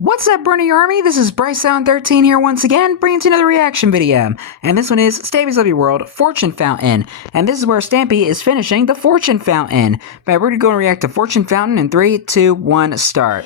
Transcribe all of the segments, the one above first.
What's up, Brony Army? This is BryceAllen13 here once again, bringing you another reaction video. And this one is Stampy's Lovely World Fortune Fountain. And this is where Stampy is finishing the Fortune Fountain. But we're going to go and react to Fortune Fountain in 3, 2, 1, start.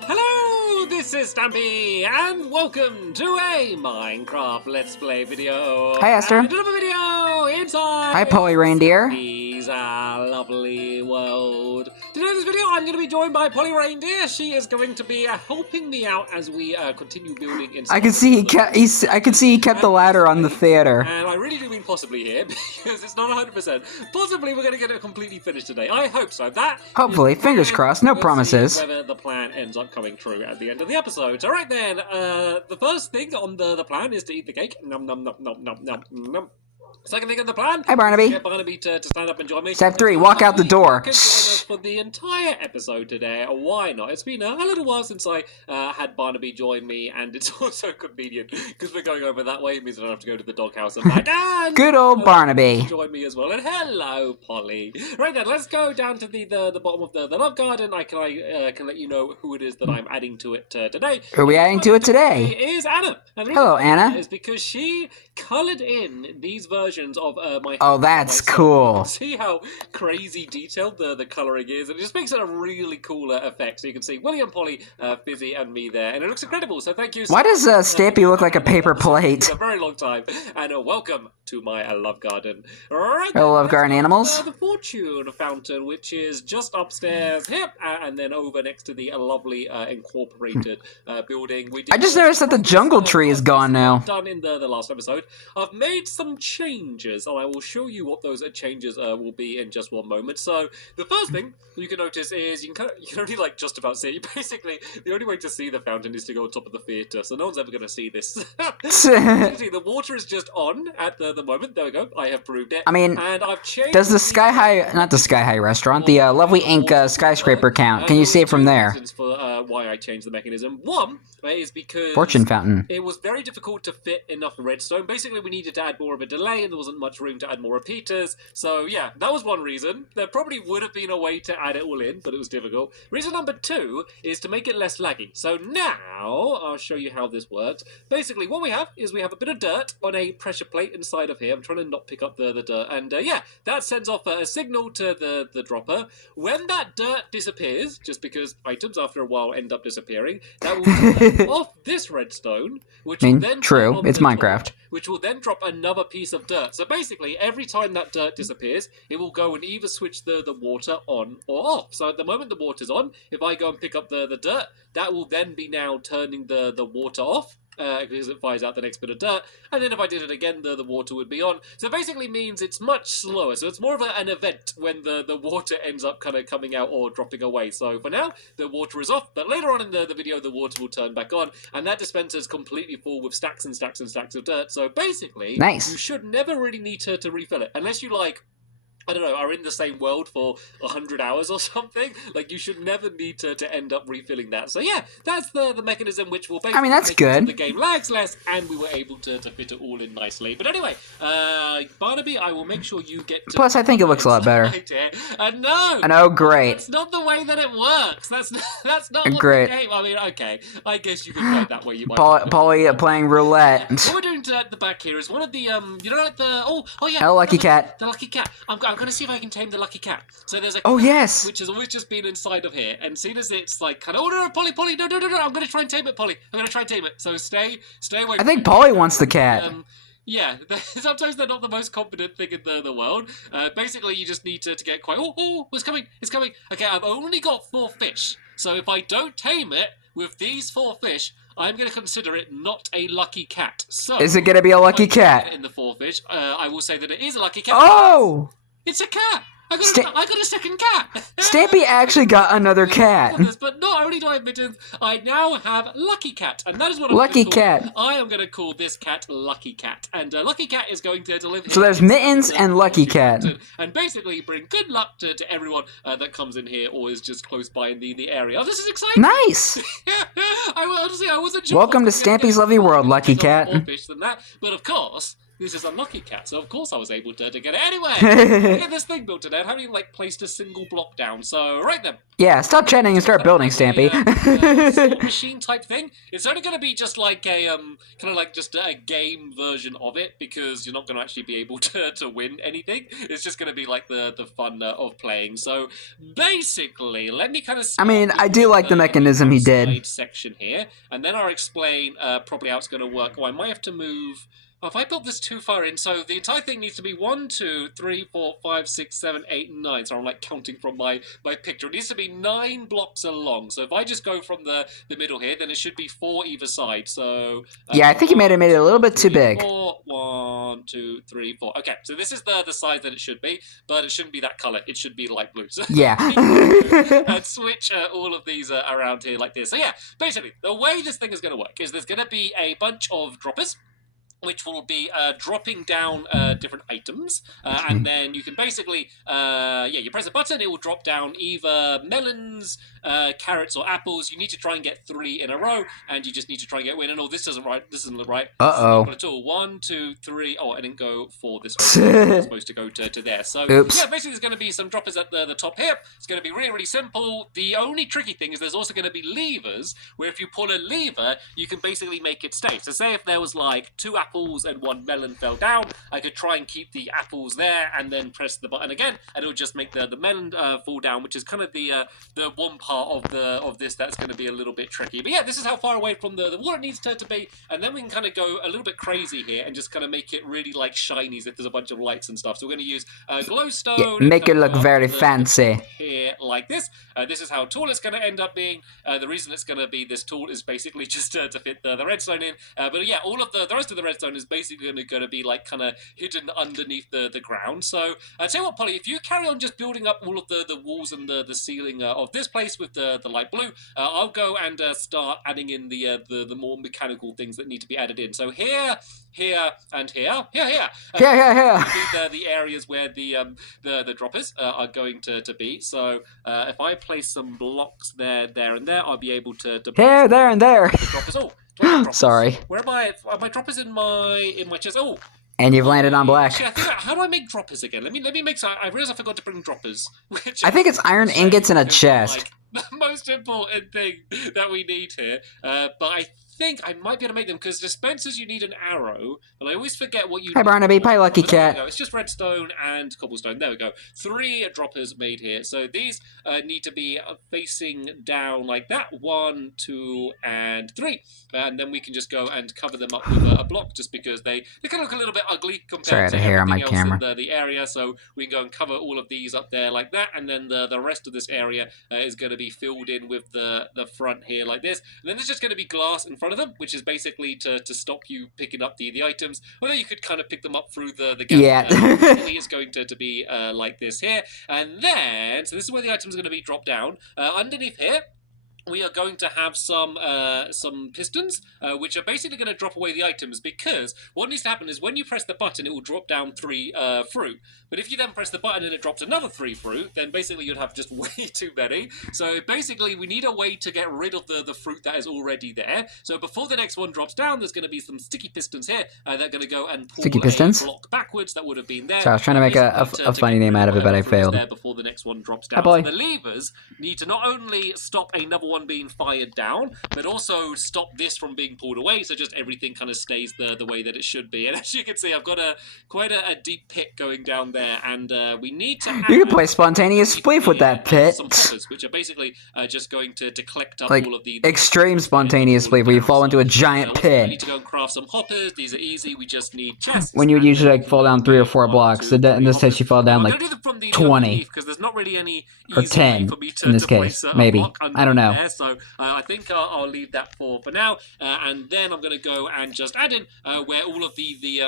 Hello, this is Stampy, and welcome to a Minecraft Let's Play video. Hi, Esther. And another video inside. Hi, Polly Reindeer. Stampy's lovely world. Today in this video, I'm going to be joined by Polly Reindeer. She is going to be helping me out as we continue building inside. I can see he kept the ladder on the theater. And I really do mean possibly here, because it's not 100%. Possibly we're going to get it completely finished today. I hope so. Hopefully, fingers crossed, no promises. Whether the plan ends up coming true at the end of the episode. So right then, the first thing on the plan is to eat the cake. Nom nom nom nom nom nom nom. Second thing on the plan. Hi, Barnaby. Get Barnaby to stand up and join me. Step 3, walk out the door. Can join us for the entire episode today. Why not? It's been a little while since I had Barnaby join me, and it's also convenient because we're going over that way. It means I don't have to go to the doghouse and back. And Good old Barnaby. Join me as well. And hello, Polly. Right then, let's go down to the bottom of the love garden. I can let you know who it is that I'm adding to it today. Who are we adding to it today? Is Anna. And Hello, Anna. Is because she coloured in these versions of my. Oh, that's cool. See how crazy detailed the colouring is, and it just makes it a really cool effect. So you can see William, Polly, Fizzy, and me there, and it looks incredible. So thank you. Why does Stampy look like a paper plate? It's a very long time, and welcome to my love garden. Right, Hello, love garden animals. The fortune fountain, which is just upstairs here, and then over next to the lovely incorporated building. I just noticed that the jungle tree is gone now. Done in the last episode. I've made some changes, and I will show you what those changes will be in just one moment. So the first thing you can notice is you can only just about see it. Basically, the only way to see the fountain is to go on top of the theatre, so no one's ever going to see this. See, the water is just on at the moment. There we go. I have proved it. I mean, and I've changed does the Sky High, not the Sky High restaurant, the Lovely Ink skyscraper count? Can you see it from there? For why I changed the mechanism. One is because Fortune fountain. It was very difficult to fit enough redstone. Basically, we needed to add more of a delay, and there wasn't much room to add more repeaters. So yeah, that was one reason. There probably would have been a way to add it all in, but it was difficult. Reason number 2 is to make it less laggy. So now I'll show you how this works. Basically, what we have is we have a bit of dirt on a pressure plate inside of here. I'm trying to not pick up the dirt, and yeah, that sends off a signal to the dropper. When that dirt disappears, just because items after a while end up disappearing, that will turn off this redstone, which will then true, it's Minecraft. Which will then drop another piece of dirt. So basically, every time that dirt disappears, it will go and either switch the water on or off. So at the moment the water's on, if I go and pick up the dirt, that will then be now turning the water off. Because it fires out the next bit of dirt, and then if I did it again, the water would be on. So it basically means it's much slower. So it's more of an event when the water ends up kind of coming out or dropping away. So for now, the water is off, but later on in the video, the water will turn back on, and that dispenser is completely full with stacks and stacks and stacks of dirt. So basically, nice. You should never really need to refill it, unless you I don't know, are in the same world for 100 hours or something. Like, you should never need to end up refilling that. So yeah, that's the mechanism which will basically that's make good. The game lags less, and we were able to fit it all in nicely. But anyway, Barnaby, I will make sure you get to... Plus, I think it looks a lot better. No! I know, great. That's not the way that it works. That's not what great. the game... I mean, okay, I guess you could play it that way. You might Polly playing roulette. What we're doing at the back here is one of the, you know, like the... Oh yeah. Hello, lucky cat. The lucky cat. I'm going to see if I can tame the lucky cat. So there's a cat yes, which has always just been inside of here, and seen as it's like kind of, oh no, Polly, no, I'm going to try and tame it, Polly. I'm going to try and tame it. So stay away. I think Polly wants the cat. Yeah, sometimes they're not the most confident thing in the world. Basically, you just need to get quiet. Oh, it's coming. Okay, I've only got 4 fish, so if I don't tame it with these 4 fish, I'm going to consider it not a lucky cat. So is it going to be a lucky cat? In the 4 fish, I will say that it is a lucky cat. Oh! It's a cat! I got a second cat! Stampy actually got another cat. But not only do I have mittens, I now have Lucky Cat. And that is what I'm Lucky going to call Cat. I am going to call this cat Lucky Cat. And Lucky Cat is going to live here. So there's Mittens and Lucky Cat. And basically bring good luck to everyone that comes in here or is just close by in the area. Oh, this is exciting! Nice! Honestly, I wasn't sure. Welcome to Stampy's Lovely World, Lucky Cat. More fish than that. But of course... this is a lucky cat, so of course I was able to get it. Anyway, get this thing built today. I haven't even like placed a single block down. So right then. Yeah, stop chatting and start building, Stampy. Slot machine type thing. It's only going to be just like a kind of like just a game version of it, because you're not going to actually be able to win anything. It's just going to be like the fun of playing. So basically, let me kind of. I mean, I do like the mechanism he did. Section here, and then I'll explain probably how it's going to work. Oh, I might have to move. Oh, if I built this too far in, so the entire thing needs to be 1, 2, 3, 4, 5, 6, 7, 8, and 9. So I'm like counting from my picture. It needs to be 9 blocks along. So if I just go from the middle here, then it should be 4 either side. So yeah, I think you made it a little bit too big. 4, 1, 2, 3, 4. Okay, so this is the size that it should be, but it shouldn't be that color. It should be light blue. So yeah. and switch all of these around here like this. So yeah, basically the way this thing is going to work is there's going to be a bunch of droppers, which will be dropping down different items, and then you can basically, you press a button, it will drop down either melons, carrots, or apples. You need to try and get 3 in a row, and you just need to try and get win. And this doesn't right. This doesn't look right. Uh-oh. Not at all. 1, 2, 3. Oh, I didn't go for this one. It's supposed to go to there. So oops. yeah, basically there's going to be some droppers at the top here. It's going to be really, really simple. The only tricky thing is there's also going to be levers, where if you pull a lever, you can basically make it stay. So say if there was like 2 apples and 1 melon fell down, I could try and keep the apples there and then press the button again, and it would just make the melon fall down, which is kind of the one part of this that's going to be a little bit tricky. But yeah, this is how far away from the water it needs to be, and then we can kind of go a little bit crazy here and just kind of make it really like shiny as if there's a bunch of lights and stuff. So we're going to use glowstone. Yeah, make it look very fancy. Here like this. This is how tall it's going to end up being. The reason it's going to be this tall is basically just to fit the redstone in. But yeah, all of the rest of the redstone is basically going to be like kind of hidden underneath the ground. So I tell you what, Polly, if you carry on just building up all of the walls and the ceiling of this place with the light blue, I'll go and start adding in the more mechanical things that need to be added in. So here, and here. The areas where the droppers are going to be. So if I place some blocks there, and there, I'll be able to here, there, and there. The droppers. Oh, droppers. Sorry. Where am I? Are my droppers in my chest? Oh. And you've landed on black. Actually, how do I make droppers again? Let me make some. I realized I forgot to bring droppers. I think it's iron ingots in a chest. Like the most important thing that we need here. But I think I might be able to make them, because dispensers you need an arrow, but I always forget what you Hi, need. Barnaby. Hi, Lucky Cat. It's just redstone and cobblestone. There we go. 3 droppers made here. So these need to be facing down like that. 1, 2, and 3. And then we can just go and cover them up with a block, just because they can look a little bit ugly compared to hair on my else camera. in the area. So we can go and cover all of these up there like that, and then the rest of this area is going to be filled in with the front here like this. And then there's just going to be glass in front of them, which is basically to stop you picking up the items. Although you could kind of pick them up through the gap. Yeah. It's going to be like this here. And then, so this is where the items are going to be dropped down. Underneath here, we are going to have some pistons, which are basically going to drop away the items, because what needs to happen is when you press the button, it will drop down 3 fruit. But if you then press the button and it drops another 3 fruit, then basically you'd have just way too many. So basically we need a way to get rid of the fruit that is already there. So before the next one drops down, there's going to be some sticky pistons here. They're going to go and pull sticky pistons? a block backwards that would have been there. So I was trying to make a funny name out of it, but I failed. There before the next one drops down. Hi, boy. So the levers need to not only stop another one being fired down, but also stop this from being pulled away, so just everything kind of stays the way that it should be. And as you can see, I've got quite a deep pit going down there, and we need to you can play spontaneous spleef with that pit. Some hoppers, which are basically just going to collect up like all of the extreme spontaneous spleef, where you fall into a giant pit. We need to go and craft some hoppers. These are easy. We just need chests. When you would usually like fall down 3 or 4 blocks, so in this case you fall down like 20 because there's not really any or 10 for me in this case, maybe. I don't know. There. So I think I'll leave that for now, and then I'm going to go and just add in where all of the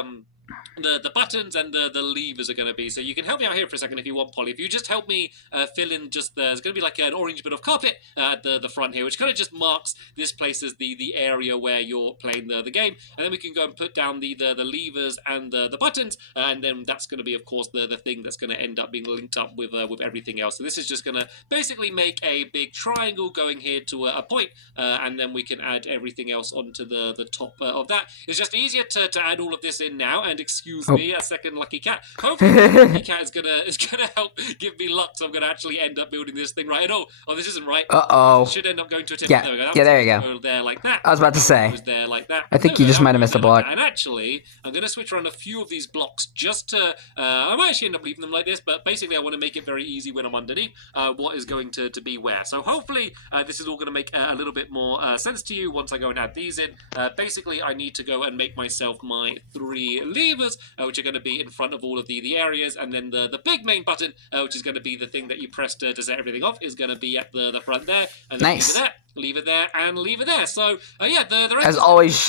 buttons and the levers are going to be. So you can help me out here for a second if you want, Polly. If you just help me fill in just there's going to be like an orange bit of carpet at the front here, which kind of just marks this place as the area where you're playing the game. And then we can go and put down the levers and the buttons, and then that's going to be, of course, the thing that's going to end up being linked up with everything else. So this is just going to basically make a big triangle going here to a point, and then we can add everything else onto the top of that. It's just easier to add all of this in now, and and excuse me, a second lucky cat. Hopefully, the lucky cat is gonna help give me luck, so I'm gonna actually end up building this thing right. Oh, this isn't right. Uh-oh. It should end up going to a tip. Yeah, There we go. there you go. Go there like that. I was about to say. Goes there like that. I think you just might have missed a block. And actually, I'm gonna switch around a few of these blocks just to. I might actually end up leaving them like this, but basically, I want to make it very easy when I'm underneath. What is going to be where? So hopefully, this is all gonna make a little bit more sense to you once I go and add these in. Basically, I need to go and make myself my 3 levers, which are going to be in front of all of the areas, and then the big main button, which is going to be the thing that you press to set everything off, is going to be at the front there, and then nice. leave it there, and leave it there. So yeah, the rest as always,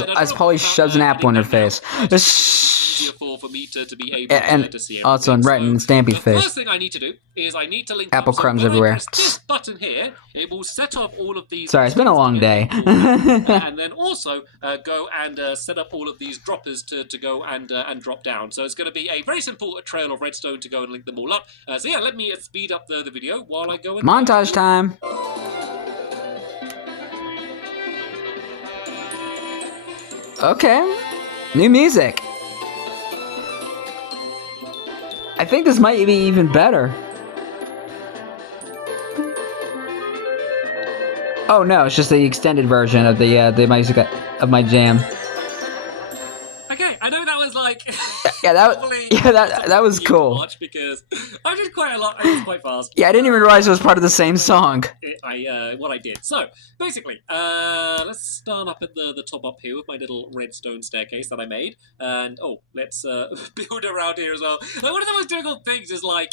as Polly shoves an apple in her face. For me to be able to see also right in Stampy's face. The first thing I need to do is I need to link apple up. crumbs so everywhere. I press this button here, it will set off all of these. Sorry, it's been a long day. And then also go and set up all of these droppers to go and drop down. So it's going to be a very simple trail of redstone to go and link them all up. So yeah, let me speed up the video while I go and montage time. Okay, new music. I think this might be even better. Oh no, it's just the extended version of the music of my jam. Okay, I know that was like yeah, that was cool. Watch because I did quite a lot. I was quite fast. Yeah, I didn't even realize it was part of the same song. What I did. So basically, let's start up at the top up here with my little redstone staircase that I made, and let's build around here as well. Like, one of the most difficult things is like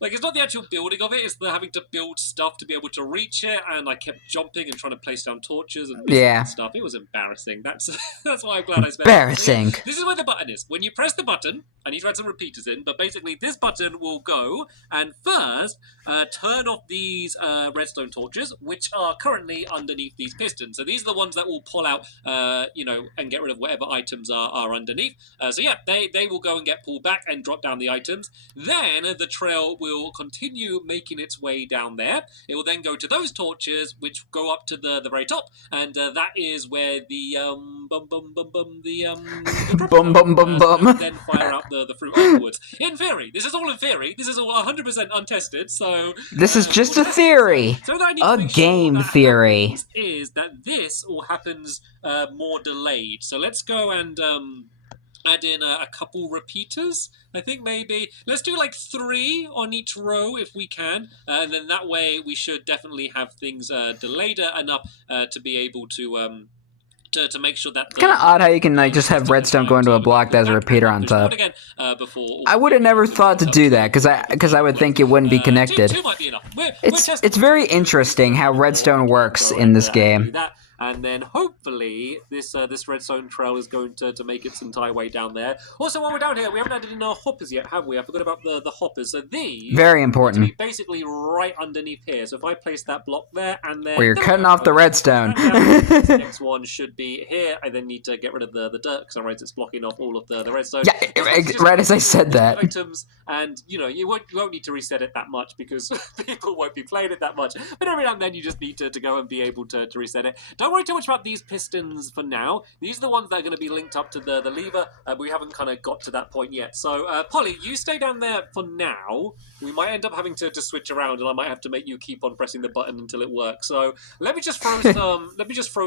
it's not the actual building of it, it's the having to build stuff to be able to reach it, and I kept jumping and trying to place down torches and stuff. It was embarrassing. That's why I'm glad I spent embarrassing. This is where the button is. When you press the button, I need to add some repeaters in, but basically this button will go and first turn off these redstone torches, which are currently underneath these pistons. So these are the ones that will pull out, and get rid of whatever items are underneath. So yeah, they will go and get pulled back and drop down the items. Then the trail will continue making its way down there. It will then go to those torches, which go up to the very top, and that is where the then fire out the fruit afterwards. In theory, this is all in theory. This is all 100% untested. So this is just a theory, a game theory. Is that this all happens more delayed? So let's go and add in a couple repeaters. I think maybe let's do like 3 on each row if we can, and then that way we should definitely have things delayed enough to be able to make sure that... It's kind of odd how you can just have redstone go into a block that has a repeater on top. I would have never thought to do that, because I would think it wouldn't be connected. 2 might be enough. It's very interesting how redstone works in this game. And then hopefully this redstone trail is going to make its entire way down there. Also, while we're down here, we haven't added in our hoppers yet, have we? I forgot about the hoppers. So these very important. Be basically right underneath here. So if I place that block there and then... Well, you're cutting off the redstone. This next one should be here. I then need to get rid of the dirt, because otherwise it's blocking off all of the redstone. Yeah, right as I said that. Items, and you won't need to reset it that much, because people won't be playing it that much. But every now and then you just need to go and be able to reset it. Don't worry too much about these pistons for now. These are the ones that are going to be linked up to the lever, but we haven't kind of got to that point yet. So, Polly, you stay down there for now. We might end up having to switch around, and I might have to make you keep on pressing the button until it works. So let me just throw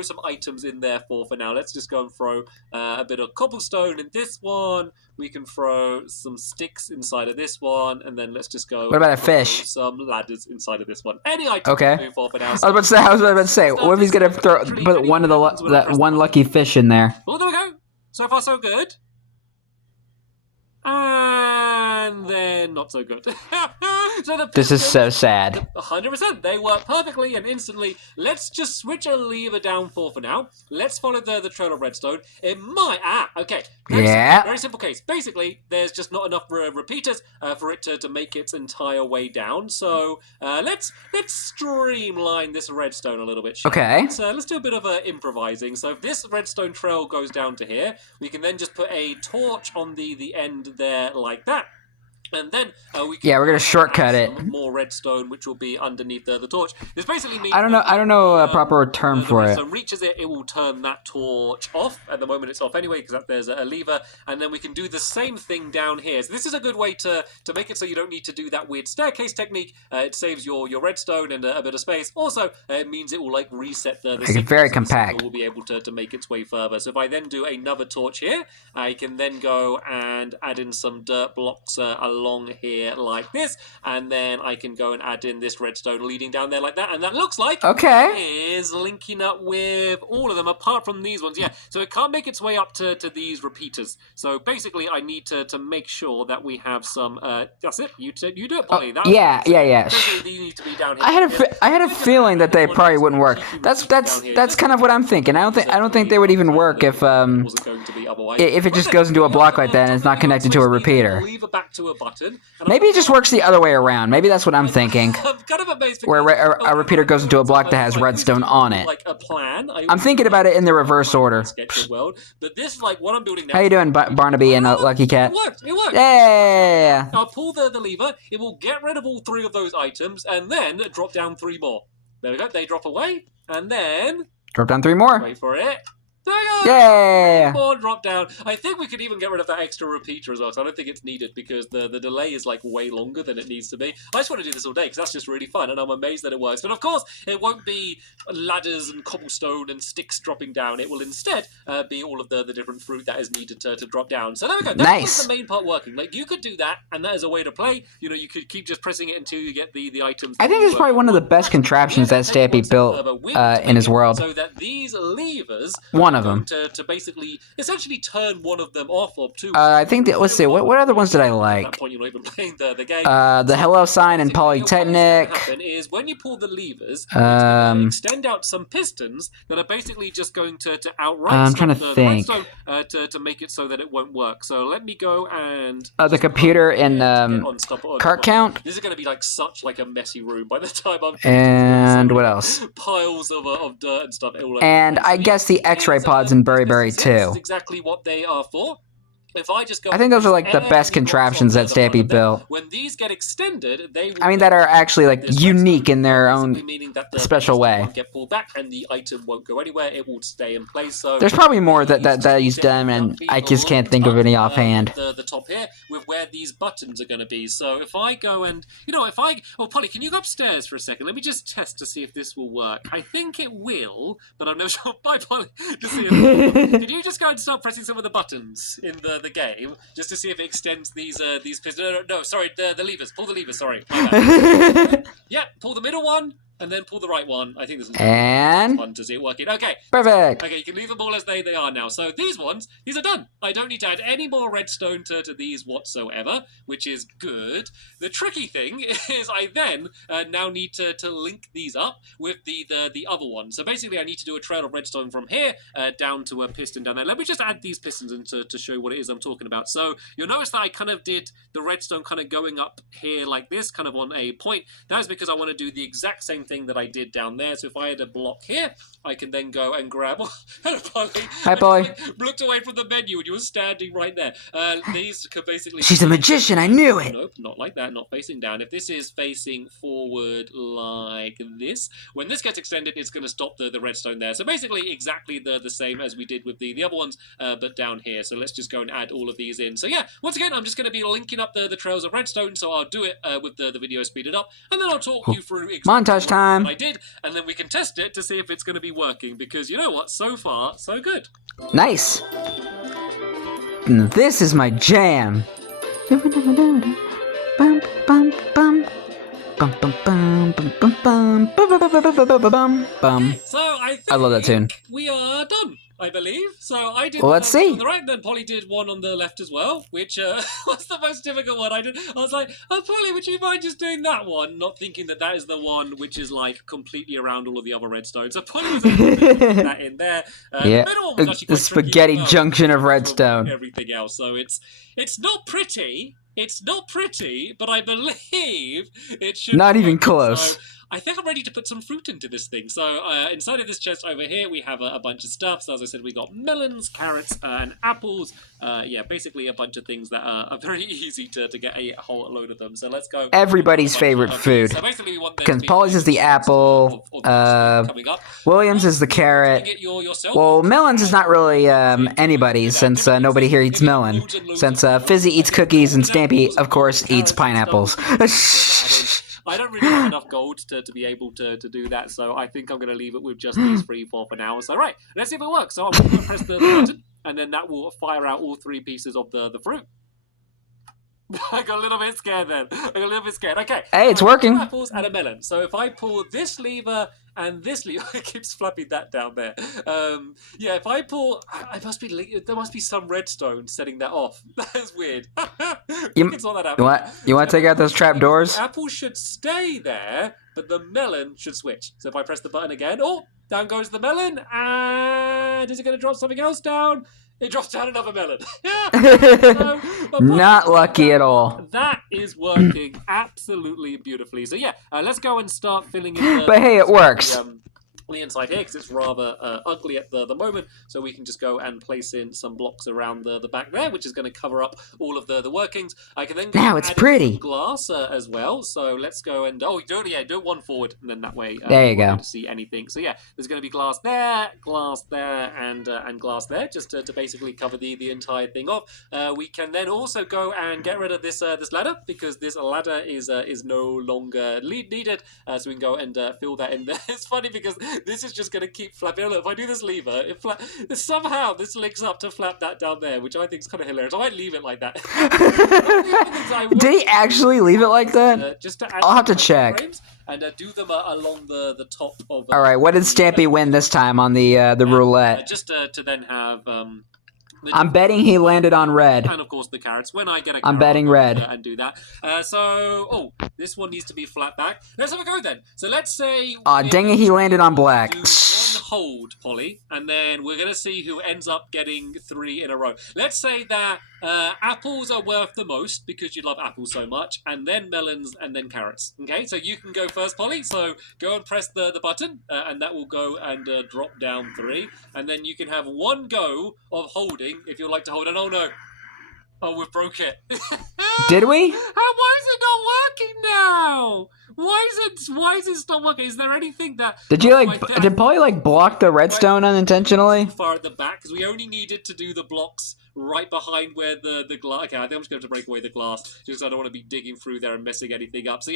some items in there for now. Let's just go and throw a bit of cobblestone in this one. We can throw some sticks inside of this one, and then let's just go. What about a fish? Some ladders inside of this one. Any item to move for now. I was about to say. What if he's gonna put one of that one lucky fish in there? Well, there we go. So far, so good. And then not so good. This is so sad. 100%. They work perfectly and instantly. Let's just switch a lever down for now. Let's follow the trail of redstone. It might... okay. Very simple case. Basically, there's just not enough repeaters for it to make its entire way down. So let's streamline this redstone a little bit. Okay. Let's do a bit of improvising. So if this redstone trail goes down to here, we can then just put a torch on the end there like that. And then we can Yeah, we're gonna shortcut add it. some more redstone, which will be underneath the torch. This basically means I don't know a proper term the for it. redstone reaches it, it will turn that torch off. At the moment, it's off anyway because there's a lever. And then we can do the same thing down here. So this is a good way to make it so you don't need to do that weird staircase technique. It saves your redstone and a bit of space. Also, it means it will like reset the It's very compact. So will be able to make its way further. So if I then do another torch here, I can then go and add in some dirt blocks along here like this, and then I can go and add in this redstone leading down there like that, and that looks like is linking up with all of them apart from these ones. Yeah, so it can't make its way up to these repeaters. So basically I need to make sure that we have some that's it. You do it, Polly. Yeah. These need to be down here. I had a feeling that they probably wouldn't work. That's kind of what I'm thinking. I don't think they would even work if it just goes into a block like that and it's not connected to a repeater. Maybe it just works the other way around. Maybe that's what I'm thinking. I'm kind of amazed where a repeater goes into a block that has redstone on it. Like a plan. I'm thinking about it in the reverse order. But this, like what I'm building now. How you doing, Barnaby and Lucky Cat? It worked. Yeah. I'll pull the lever. It will get rid of all 3 of those items and then drop down 3 more. There we go. They drop away and then drop down 3 more. Wait for it. There you go! Yeah! 4 drop down. I think we could even get rid of that extra repeater as well, so I don't think it's needed because the delay is like way longer than it needs to be. I just want to do this all day because that's just really fun and I'm amazed that it works. But of course, it won't be ladders and cobblestone and sticks dropping down. It will instead be all of the different fruit that is needed to drop down. So there we go. That's the main part working. Like you could do that and that is a way to play. You know, you could keep just pressing it until you get the items. I think this is probably one of the best contraptions that Stampy built in his world. So that these levers one of them to basically essentially turn one of them off or 2. I think that, let's see, what other ones did I like? At that point, you're not even playing the game. The hello sign and Polytechnic. What happen is when you pull the levers, it's going to extend out some pistons that are basically just going to outright I'm trying to think. To make it so that it won't work. So let me go and the computer and cart count. This is going to be like such like a messy room by the time I'm and what else? Piles of dirt and stuff. And I guess the X-ray pods in Berry too. This is exactly what they are for. If I just go, I think those are like the best contraptions that Stampy built. When these get extended, they will that are actually like unique in their own special way. Won't get pulled back and the item won't go anywhere. It will stay in place. So there's probably more that he's done, and I just can't think of any offhand. The top here with where these buttons are going to be. So if I go and Polly, can you go upstairs for a second? Let me just test to see if this will work. I think it will, but I'm not sure. Bye, Polly. Can you just go and start pressing some of the buttons in the game just to see if it extends these pistons? No, sorry, the levers. Pull the levers. Sorry. Yeah, pull the middle one. And then pull the right one. I think this is fun to see it working. Okay. Perfect. Okay, you can leave them all as they are now. So these are done. I don't need to add any more redstone to these whatsoever, which is good. The tricky thing is I then now need to link these up with the other one. So basically I need to do a trail of redstone from here down to a piston down there. Let me just add these pistons in to show what it is I'm talking about. So you'll notice that I kind of did the redstone kind of going up here like this, kind of on a point. That is because I want to do the exact same thing that I did down there. So if I had a block here, I can then go and grab. Hello, Polly. Hi, Polly. Looked away from the menu and you were standing right there. These could basically. She's a magician. I knew it. Nope, not like that. Not facing down. If this is facing forward like this, when this gets extended, it's going to stop the redstone there. So basically, exactly the same as we did with the other ones, but down here. So let's just go and add all of these in. So yeah, once again, I'm just going to be linking up the trails of redstone. So I'll do it with the video speeded up, and then I'll talk you through exactly montage time. I did, and then we can test it to see if it's going to be working, because you know what, so far so good. Nice. This is my jam. So I love that tune. We are done, I believe. So I did let's see. on the right, then Polly did one on the left as well, which was the most difficult one I did. I was like, oh, Polly, would you mind just doing that one? Not thinking that is the one which is like completely around all of the other redstone. So Polly was able to put that in there. Yeah, the middle one was actually the spaghetti junction of redstone. Everything else. So it's not pretty. It's not pretty, but I believe it should. Not even close. So I think I'm ready to put some fruit into this thing. So inside of this chest over here, we have a bunch of stuff. So as I said, we got melons, carrots, and apples. Yeah, basically a bunch of things that are very easy to get a whole load of them. So let's go. Everybody's favorite food. So basically, we want Because Polly's is the apple. coming up. Williams is the carrot. Well, melons is not really anybody's, since nobody here eats melon. Since Fizzy eats cookies and Stampy, of course, eats pineapples. I don't really have enough gold to be able to do that, so I think I'm going to leave it with just these three for now. So, right, let's see if it works. So I'm going to press the button, and then that will fire out all three pieces of the fruit. I got a little bit scared then. Okay. Hey, it's working. 2 apples and a melon. So if I pull this lever and this lever, it keeps flapping that down there. Yeah, if I pull, there must be some redstone setting that off. That is weird. You want to take out those trap doors? The apple should stay there, but the melon should switch. So if I press the button again, down goes the melon, and is it going to drop something else down? It drops down another melon. Not lucky at all. That is working absolutely beautifully. So yeah, let's go and start filling in. But hey, it works. The inside here, because it's rather ugly at the moment, so we can just go and place in some blocks around the back there, which is going to cover up all of the workings. I can then go now it's pretty glass as well. So let's go and do it one forward, and then that way there you go. To see anything. So yeah, there's going to be glass there, and glass there, just to basically cover the entire thing off. We can then also go and get rid of this ladder, because this ladder is no longer needed. So we can go and fill that in there. It's funny because this is just going to keep flapping. Look, if I do this lever, somehow this links up to flap that down there, which I think is kind of hilarious. I might leave it like that. Did he actually leave it like that? Just to I'll have to check. And do them along the top of... All right, what did Stampy win this time on the roulette? Just to then have... I'm betting he landed on red. And of course the carrots. When I get a carrot, I'm betting red. And do that. This one needs to be flat back. Let's have a go then. So let's say... dang it, he landed on black. Do one hold, Polly, and then we're going to see who ends up getting 3 in a row. Let's say that apples are worth the most, because you love apples so much, and then melons, and then carrots. Okay, so you can go first, Polly. So go and press the button, and that will go and drop down 3. And then you can have one go of holding, if you'd like to hold it. Oh no. Oh, we broke it. Did we? Why is it not working now? Why is it not working? Is there anything that... Did Polly block the redstone unintentionally? Far at the back, because we only needed to do the blocks right behind where the glass... Okay, I think I'm just going to break away the glass, just because I don't want to be digging through there and messing anything up. So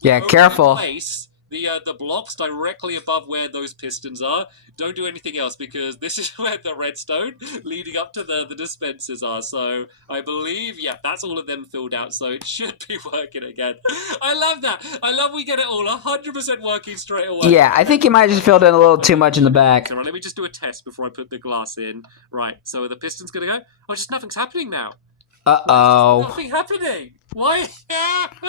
yeah, careful. Place the blocks directly above where those pistons are. Don't do anything else, because this is where the redstone leading up to the dispensers are. So I believe, yeah, that's all of them filled out, so it should be working again. I love that. I love we get it all 100% working straight away. Yeah, I think you might have just filled in a little too much in the back. So, right, let me just do a test before I put the glass in. Right, so the piston's going to go. Oh, just nothing's happening now. Uh-oh. Nothing happening. Why?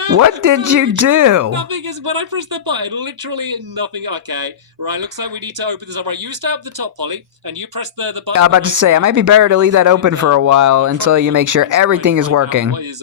What did you do? Nothing is... When I press the button, literally nothing... Okay. Right, looks like we need to open this up. Right, you stay up the top, Polly, and you press the button... I'm about to say, it might be better to leave that open for a while until you make sure everything is working. What is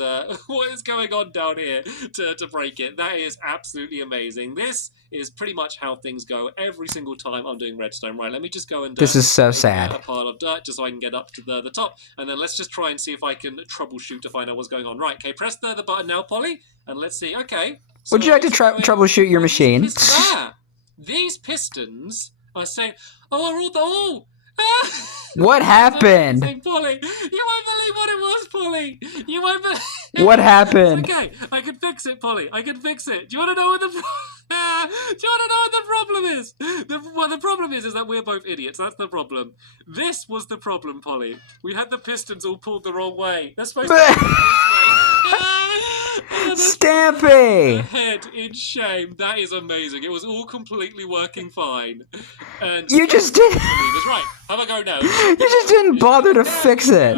going on down here to break it? That is absolutely amazing. This is pretty much how things go every single time I'm doing redstone. Right, let me just go and... This is so sad. A pile of dirt just so I can get up to the top. And then let's just try and see if I can troubleshoot to find out what's going on. Right, okay, press the button now, Polly, and let's see. Okay. So would you like to troubleshoot your machine? These pistons are saying, What happened? Polly, you won't believe what it was, Polly. You won't believe. What happened? Okay, I can fix it, Polly. I can fix it. Do you want to know what the problem is? The problem is that we're both idiots. That's the problem. This was the problem, Polly. We had the pistons all pulled the wrong way. They're supposed to be this way. Stampy! Head in shame. That is amazing. It was all completely working fine. And you just did. Right. Have a go now. You just didn't bother to fix it.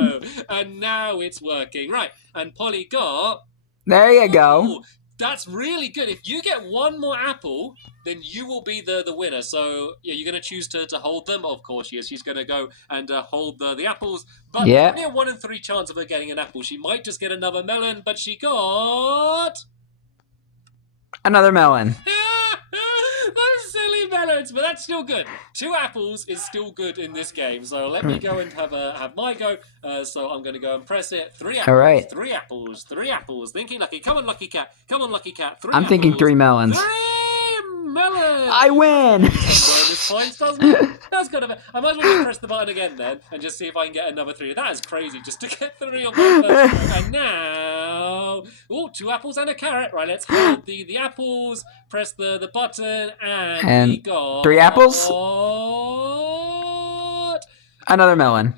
And now it's working. Right. And Polly got... There you go. That's really good. If you get one more apple, then you will be the winner. So, yeah, you're going to choose to hold them. Of course, yes. She's going to go and hold the apples. But yeah. Only a 1 in 3 chance of her getting an apple. She might just get another melon, but she got... Another melon. 3 melons, but that's still good. 2 apples is still good in this game. So let me go and have my go. So I'm going to go and press it. 3 apples. All right. 3 apples. 3 apples. Thinking lucky. Come on, lucky cat. Come on, lucky cat. 3 I'm apples. thinking 3 melons. 3 melons. I win! Bonus points, doesn't it? That's good of it. I might as well just press the button again then and just see if I can get another 3. That is crazy, just to get 3 on my first. And now, 2 apples and a carrot. Right, let's hold the apples. Press the button and we got 3 apples. Another melon.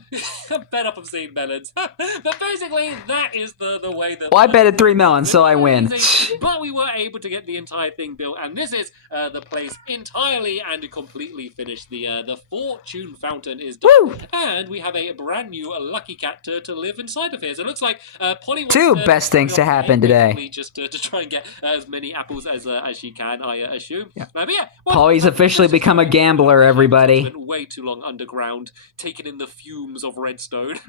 Bet up obscene melons. But basically, that is the way that... Well, I betted 3 melons, so I win. But we were able to get the entire thing built, and this is the place entirely and completely finished. The fortune fountain is done. Woo! And we have a brand new lucky cat to live inside of here. So it looks like Polly wants 2 best things to happen today. Just to try and get as many apples as she can, I assume. Yeah. But yeah, Polly's officially become a gambler, everybody. Went way too long underground, taking in the fumes of redstone.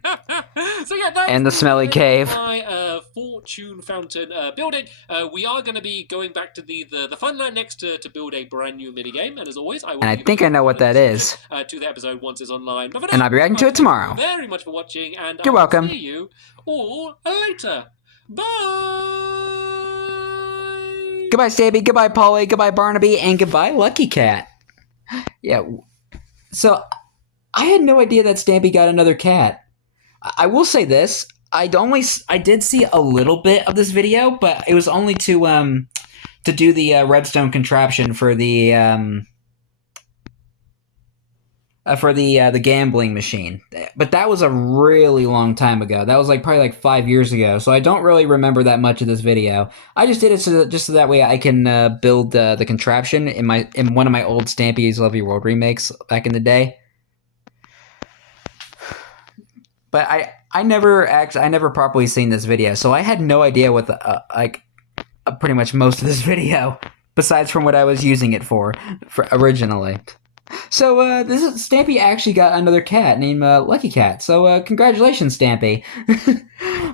So yeah, that's and the smelly cave. My fortune fountain building. We are going to be going back to the Funland next to build a brand new minigame, and as always, I think I know what that is. To the episode once it's online. But and I'll be reacting to it tomorrow. Very much for watching, and you're welcome. See you all later. Bye. Goodbye, Stampy. Goodbye, Polly. Goodbye, Barnaby, and goodbye, Lucky Cat. Yeah. So I had no idea that Stampy got another cat. I will say this: I did see a little bit of this video, but it was only to do the redstone contraption for the gambling machine. But that was a really long time ago. That was probably 5 years ago. So I don't really remember that much of this video. I just did it so that way I can build the contraption in one of my old Stampy's Lovely World remakes back in the day. But I never properly seen this video, so I had no idea what pretty much most of this video, besides from what I was using it for originally. So this is Stampy actually got another cat named Lucky Cat. So congratulations, Stampy.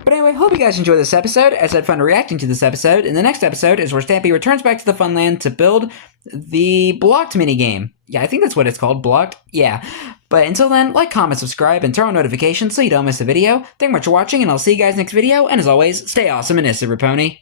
But anyway, hope you guys enjoyed this episode, as I had fun reacting to this episode. And the next episode is where Stampy returns back to the Funland to build the Blocked minigame. Yeah, I think that's what it's called, Blocked. Yeah. But until then, like, comment, subscribe, and turn on notifications so you don't miss a video. Thank you much for watching, and I'll see you guys next video. And as always, stay awesome and Pony.